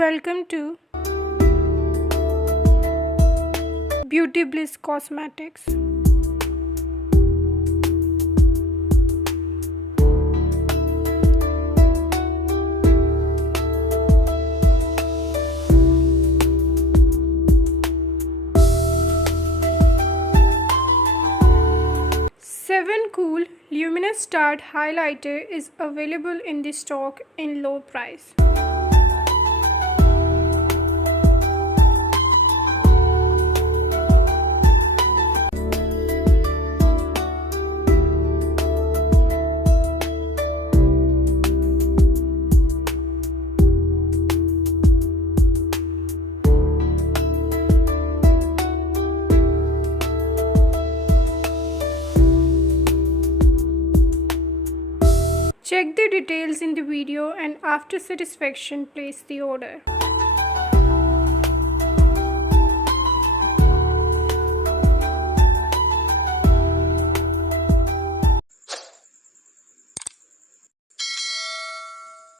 Welcome to Beauty Bliss Cosmetics. Sevencool Luminous Start Highlighter is available in the stock in low price. Check the details in the video and after satisfaction place the order.